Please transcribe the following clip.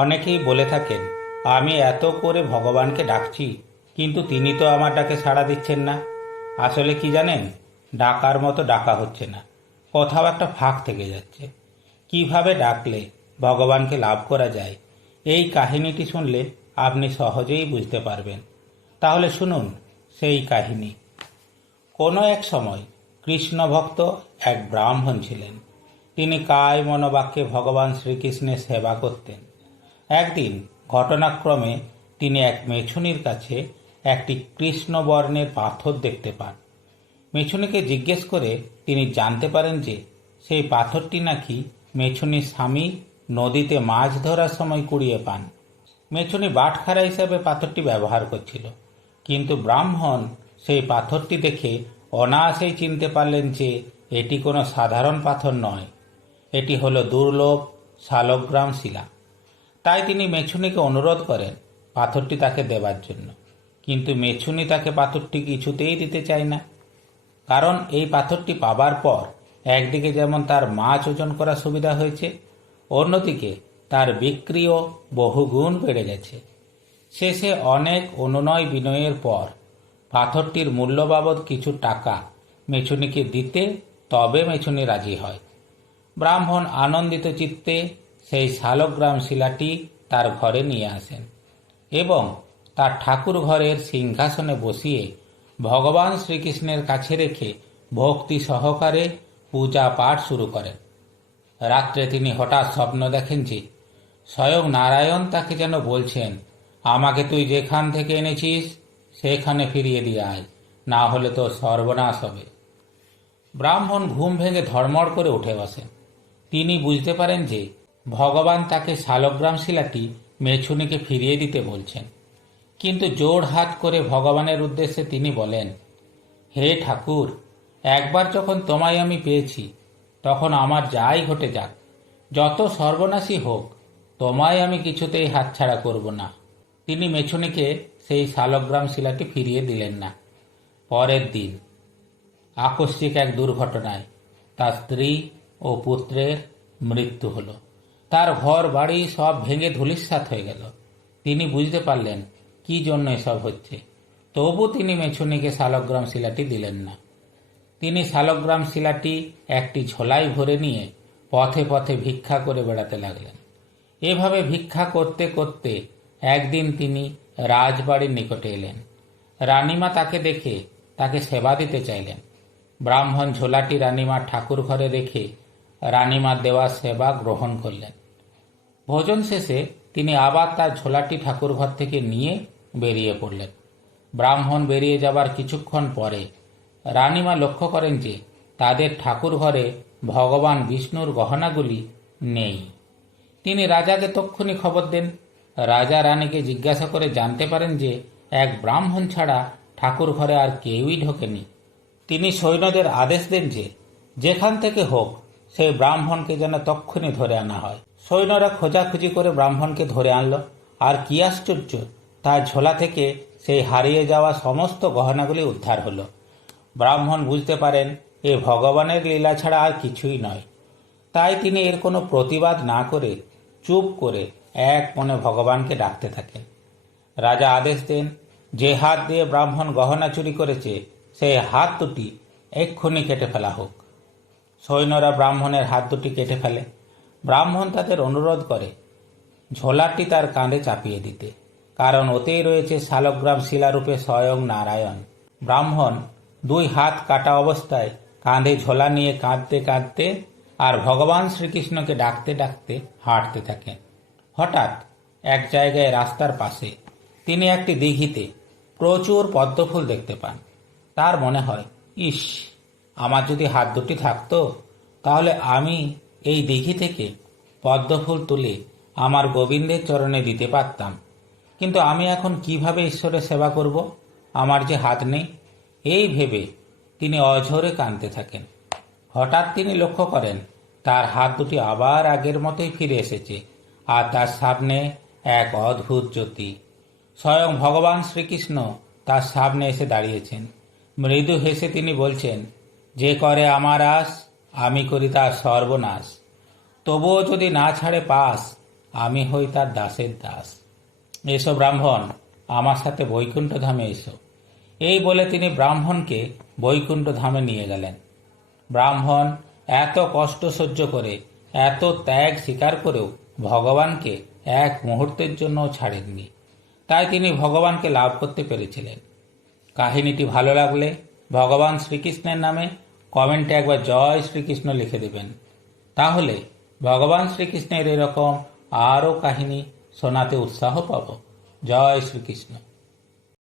অনেকেই বলে থাকেন, আমি এত করে ভগবানকে ডাকছি, কিন্তু তিনি তো আমার ডাকে সাড়া দিচ্ছেন না। আসলে কি জানেন, ডাকার মতো ডাকা হচ্ছে না, কোথাও একটা ফাঁক থেকে যাচ্ছে। কিভাবে ডাকলে ভগবানকে লাভ করা যায়, এই কাহিনীটি শুনলে আপনি সহজেই বুঝতে পারবেন। তাহলে শুনুন সেই কাহিনী। কোনো এক সময় কৃষ্ণ ভক্ত এক ব্রাহ্মণ ছিলেন। তিনি কায় মনোবাক্যে ভগবান শ্রীকৃষ্ণের সেবা করতেন। একদিন ঘটনাক্রমে তিনি এক মেছুনির কাছে একটি কৃষ্ণবর্ণের পাথর দেখতে পান। মেছুনিকে জিজ্ঞেস করে তিনি জানতে পারেন যে সেই পাথরটি নাকি মেছুনির স্বামী নদীতে মাছ ধরার সময় কুড়িয়ে পান। মেছুনি বাটখারা হিসাবে পাথরটি ব্যবহার করছিল, কিন্তু ব্রাহ্মণ সেই পাথরটি দেখে অনায়াসেই চিনতে পারলেন যে এটি কোনো সাধারণ পাথর নয়, এটি হলো দুর্লভ শালগ্রাম শিলা। তাই তিনি মেছুনিকে অনুরোধ করেন পাথরটি তাকে দেবার জন্য। কিন্তু মেছুনি তাকে পাথরটি কিছুতেই দিতে চায় না। কারণ এই পাথরটি পাবার পর একদিকে যেমন তার মাছ ওজন করা সুবিধা হয়েছে, অন্যদিকে তার বিক্রিও বহুগুণ বেড়ে গেছে। শেষে অনেক অনুনয় বিনয়ের পর পাথরটির মূল্য বাবদ কিছু টাকা মেছুনিকে দিতে তবে মেছুনি রাজি হয়। ব্রাহ্মণ আনন্দিত চিত্তে সেই শালগ্রাম শিলাটি তার ঘরে নিয়ে আসেন এবং তার ঠাকুর ঘরের সিংহাসনে বসিয়ে ভগবান শ্রীকৃষ্ণের কাছে রেখে ভক্তি সহকারে পূজা পাঠ শুরু করেন। রাত্রে তিনি হঠাৎ স্বপ্ন দেখেন যে স্বয়ং নারায়ণ তাকে যেন বলছেন, আমাকে তুই যেখান থেকে এনেছিস সেখানে ফিরিয়ে দিয়ে আয়, না হলে তো সর্বনাশ হবে। ব্রাহ্মণ ঘুম ভেঙে ধড়মড় করে উঠে বসেন। তিনি বুঝতে পারেন যে ভগবান তাকে শালগ্রাম শিলাটি মেছুনিকে ফিরিয়ে দিতে বলছেন। কিন্তু জোড় হাত করে ভগবানের উদ্দেশ্যে তিনি বলেন, হে ঠাকুর, একবার যখন তোমায় আমি পেয়েছি, তখন আমার যাই ঘটে যাক, যত সর্বনাশী হোক, তোমায় আমি কিছুতেই হাতছাড়া করব না। তিনি মেছুনিকে সেই শালগ্রাম শিলাটি ফিরিয়ে দিলেন না। পরের দিন আকস্মিক এক দুর্ঘটনায় তার স্ত্রী ও পুত্রের মৃত্যু হল। তার ঘর বাড়ি সব ভেঙে ধূলিসাৎ হয়ে গেল। তিনি বুঝতে পারলেন কি জন্য এসব হচ্ছে। তবু তিনি মেছুনিকে শালগ্রাম শিলাটি দিলেন না। তিনি শালগ্রাম শিলাটি একটি ঝোলায় ভরে নিয়ে পথে পথে ভিক্ষা করে বেড়াতে লাগলেন। এভাবে ভিক্ষা করতে করতে একদিন তিনি রাজবাড়ির নিকটে এলেন। রানীমা তাকে দেখে তাকে সেবা দিতে চাইলেন। ব্রাহ্মণ ঝোলাটি রানীমার ঠাকুর ঘরে রেখে রানীমার দেওয়া সেবা গ্রহণ করলেন। ভোজন শেষে তিনি আবার তার ঝোলাটি ঠাকুর ঘর থেকে নিয়ে বেরিয়ে পড়লেন। ব্রাহ্মণ বেরিয়ে যাবার কিছুক্ষণ পরে রানীমা লক্ষ্য করেন যে তাদের ঠাকুর ঘরে ভগবান বিষ্ণুর গহনাগুলি নেই। তিনি রাজাকে তক্ষুনি খবর দেন। রাজা রানীকে জিজ্ঞাসা করে জানতে পারেন যে এক ব্রাহ্মণ ছাড়া ঠাকুর ঘরে আর কেউই ঢোকেনি। তিনি সৈন্যদের আদেশ দেন যে যেখান থেকে হোক সেই ব্রাহ্মণকে যেন তক্ষুনি ধরে আনা হয়। সৈন্যরা খোঁজাখুঁজি করে ব্রাহ্মণকে ধরে আনল। আর কি আশ্চর্য, তার ঝোলা থেকে সেই হারিয়ে যাওয়া সমস্ত গহনাগুলি উদ্ধার হলো। ব্রাহ্মণ বুঝতে পারেন এ ভগবানের লীলা ছাড়া আর কিছুই নয়। তাই তিনি এর কোনো প্রতিবাদ না করে চুপ করে এক মনে ভগবানকে ডাকতে থাকেন। রাজা আদেশ দেন, যে হাত দিয়ে ব্রাহ্মণ গহনা চুরি করেছে সেই হাত দুটি এক্ষুনি কেটে ফেলা হোক। সৈন্যরা ব্রাহ্মণের হাত দুটি কেটে ফেলে। ব্রাহ্মণ তাদের অনুরোধ করে ঝোলাটি তার কাঁধে চাপিয়ে দিতে, কারণ ওতেই রয়েছে শালগ্রাম শিলারূপে স্বয়ং নারায়ণ। ব্রাহ্মণ দুই হাত কাটা অবস্থায় কাঁধে ঝোলা নিয়ে কাঁদতে কাঁদতে আর ভগবান শ্রীকৃষ্ণকে ডাকতে ডাকতে হাঁটতে থাকেন। হঠাৎ এক জায়গায় রাস্তার পাশে তিনি একটি দিঘিতে প্রচুর পদ্মফুল দেখতে পান। তার মনে হয়, ইস, আমার যদি হাত দুটি থাকতো তাহলে আমি এই দিঘি থেকে পদ্মফুল তুলে আমার গোবিন্দের চরণে দিতে পারতাম। কিন্তু আমি এখন কিভাবে ঈশ্বরের সেবা করব, আমার যে হাত নেই। এই ভেবে তিনি অঝরে কাঁদতে থাকেন। হঠাৎ তিনি লক্ষ্য করেন তার হাত দুটি আবার আগের মতোই ফিরে এসেছে, আর তার সামনে এক অদ্ভুত জ্যোতি। স্বয়ং ভগবান শ্রীকৃষ্ণ তার সামনে এসে দাঁড়িয়েছেন। মৃদু হেসে তিনি বলছেন, যে করে আমার আশ, আমি করি তার সর্বনাশ। তবুও যদি না ছাড়ে পাস, আমি হই তার দাসের দাস। এসো ব্রাহ্মণ, আমার সাথে বৈকুণ্ঠ ধামে এসো। এই বলে তিনি ব্রাহ্মণকে বৈকুণ্ঠ ধামে নিয়ে গেলেন। ব্রাহ্মণ এত কষ্ট সহ্য করে, এত ত্যাগ স্বীকার করেও ভগবানকে এক মুহূর্তের জন্যও ছাড়েননি। তাই তিনি ভগবানকে লাভ করতে পেরেছিলেন। কাহিনীটি ভালো লাগলে ভগবান শ্রীকৃষ্ণের নামে কমেন্টে একবার জয় শ্রীকৃষ্ণ লিখে দেবেন। তাহলে ভগবান শ্রীকৃষ্ণের এরকম আরও কাহিনী শোনাতে উৎসাহ পাব। জয় শ্রীকৃষ্ণ।